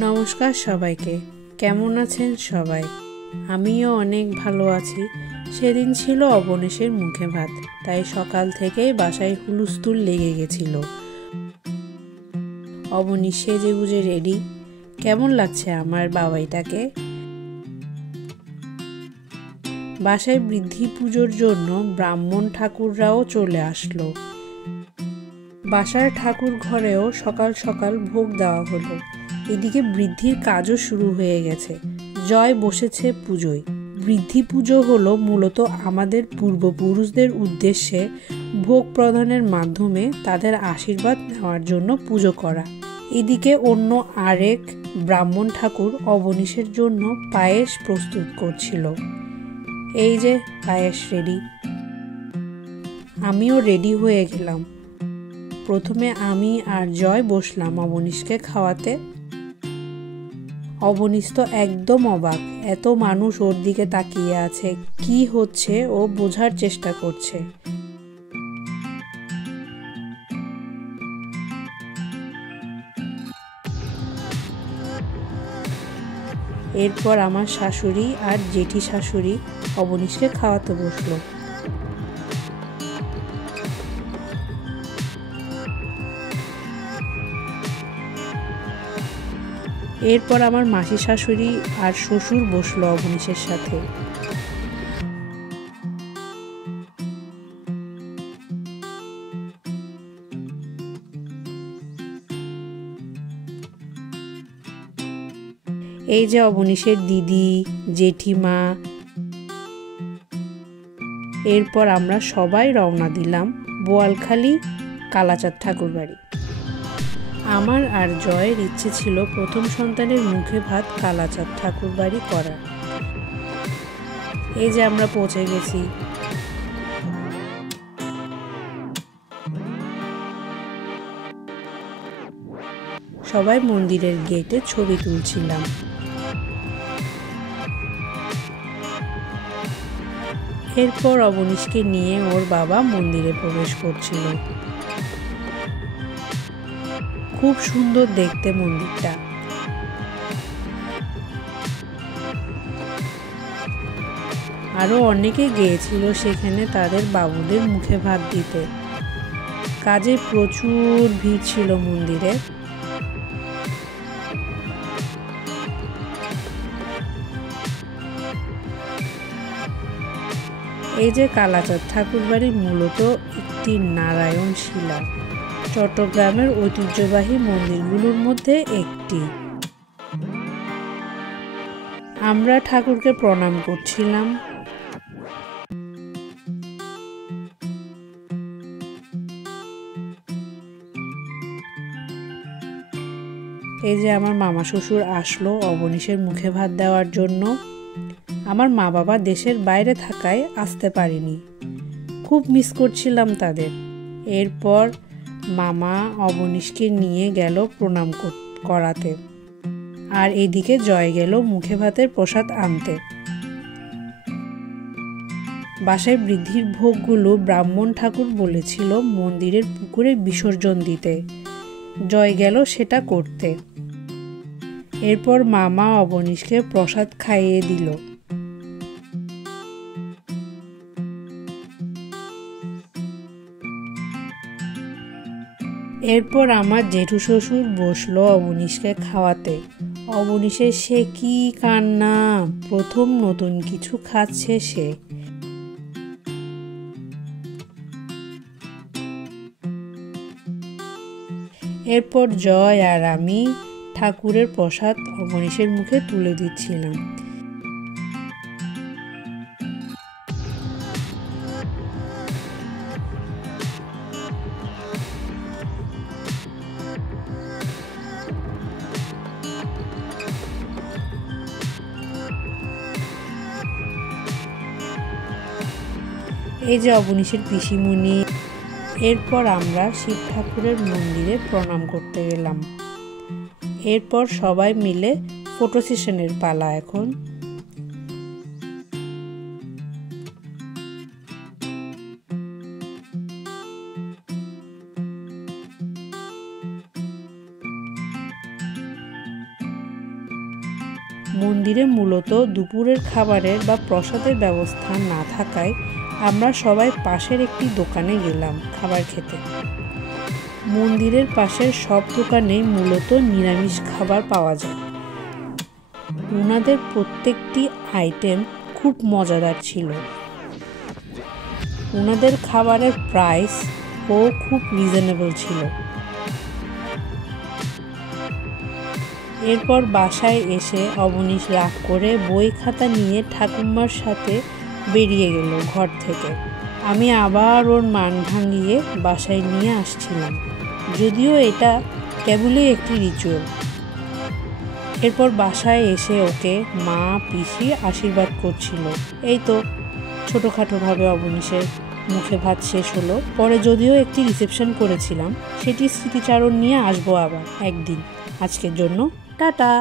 নমস্কার সবাইকে। কেমন আছেন সবাই? আমিও অনেক ভালো আছি। সেদিন ছিল অবনীশের মুখে ভাত, তাই সকাল থেকেই বাসায় হুলস্থুল লেগে গেছিল। অবনীশ সেজে গুজে রেডি। কেমন লাগছে আমার বাবাইটাকে? বাসায় বৃদ্ধি পুজোর জন্য ব্রাহ্মণ ঠাকুররাও চলে আসলো। বাসার ঠাকুর ঘরেও সকাল সকাল ভোগ দেওয়া হলো। এদিকে বৃদ্ধির কাজও শুরু হয়ে গেছে। জয় বসেছে পুজোয়। বৃদ্ধি পুজো হলো মূলত আমাদের পূর্বপুরুষদের উদ্দেশ্যে ভোগ প্রদানের মাধ্যমে তাদের আশীর্বাদ নেওয়ার জন্য পুজো করা। এদিকে অন্য আরেক ব্রাহ্মণ ঠাকুর অবনীশের জন্য পায়েস প্রস্তুত করছিল। এই যে পায়েস রেডি। আমিও রেডি হয়ে গেলাম। প্রথমে আমি আর জয় বসলাম অবনীশকে খাওয়াতে। অবনীশ তো একদম অবাক, এত মানুষ ওর দিকে তাকিয়ে আছে, কি হচ্ছে ও বোঝার চেষ্টা করছে। এরপর আমার শাশুড়ি আর জেঠি শাশুড়ি অবনীশকে খাওয়াতে বসলো। এরপর আমার মাসি শাশুড়ি আর শ্বশুর বসলো অবনীশের সাথে। এই যে অবনীশের দিদি, জেঠিমা। এরপর আমরা সবাই রওনা দিলাম বোয়ালখালী কালাচাঁদ ঠাকুর বাড়ি। আমার আর জয়ের ইচ্ছে ছিল প্রথম সন্তানের মুখে ভাত কালাচাঁদ ঠাকুর বাড়ি করার। এই যে আমরা পৌঁছে গেছি। সবাই মন্দিরের গেটে ছবি তুলছিলাম। এরপর অবনীশকে নিয়ে ওর বাবা মন্দিরে প্রবেশ করছিল। খুব সুন্দর দেখতে মন্দিরটা। আরো অনেকে গিয়েছিল সেখানে তাদের বাবুদের মুখে ভাত দিতে। কাজে প্রচুর ভিড় ছিল মন্দিরে। এই যে কালাচাঁদ ঠাকুর বাড়ি মূলত একটি নারায়ণ শিলা, চট্টগ্রামের ঐতিহ্যবাহী মন্দিরগুলোর মধ্যে একটি। আমরা ঠাকুরকে প্রণাম করছিলাম। এই যে আমার মামা শ্বশুর আসলো অবনীশের মুখে ভাত দেওয়ার জন্য। আমার মা বাবা দেশের বাইরে থাকায় আসতে পারিনি, খুব মিস করছিলাম তাদের। এরপর মামা অবনীশকে নিয়ে গেল প্রণাম করাতে, আর এদিকে জয় গেল মুখে ভাতের প্রসাদ আনতে। বাসায় বৃদ্ধির ভোগগুলো ব্রাহ্মণ ঠাকুর বলেছিল মন্দিরের পুকুরে বিসর্জন দিতে। জয় গেল সেটা করতে। এরপর মামা অবনীশকে প্রসাদ খাইয়ে দিল। এরপর আমার জেঠু শ্বশুর বসলো অবনীশকে খাওয়াতে। অবনীশের সে কি কান্না, প্রথম নতুন কিছু খাচ্ছে সে। এরপর জয় আর আমি ঠাকুরের প্রসাদ অবনীশের মুখে তুলে দিচ্ছিলাম। এই যে অবনীশের পিসিমণি। এরপর আমরা শিব ঠাকুরের মন্দিরে প্রণাম করতে গেলাম। এরপর সবাই মিলে ফটো সেশনের পালা এখন। মন্দিরে মূলত দুপুরের খাবারের বা প্রসাদের ব্যবস্থা না থাকায় আমরা সবাই পাশের একটি দোকানে গেলাম খাবার খেতে। মন্দিরের পাশের সব দোকানেই মূলত নিরামিষ খাবার পাওয়া যায়। ওনাদের প্রত্যেকটি আইটেম খুব মজাদার ছিল। ওনাদের খাবারের প্রাইসও খুব রিজনেবল ছিল। এরপর বাসায় এসে অবনীশ রাগ করে বই খাতা নিয়ে ঠাকুমার সাথে বেরিয়ে গেল ঘর থেকে। আমি আবার ওর মান ভাঙিয়ে বাসায় নিয়ে আসছিলাম, যদিও এটা কেবলই একটি রিচুয়াল। এরপর বাসায় এসে ওকে মা পিসি আশীর্বাদ করছিল। এই তো ছোটোখাটোভাবে অবনীশের মুখে ভাত শেষ হলো। পরে যদিও একটি রিসেপশন করেছিলাম, সেটি স্মৃতিচারণ নিয়ে আসবো আবার একদিন। আজকের জন্য টাটা।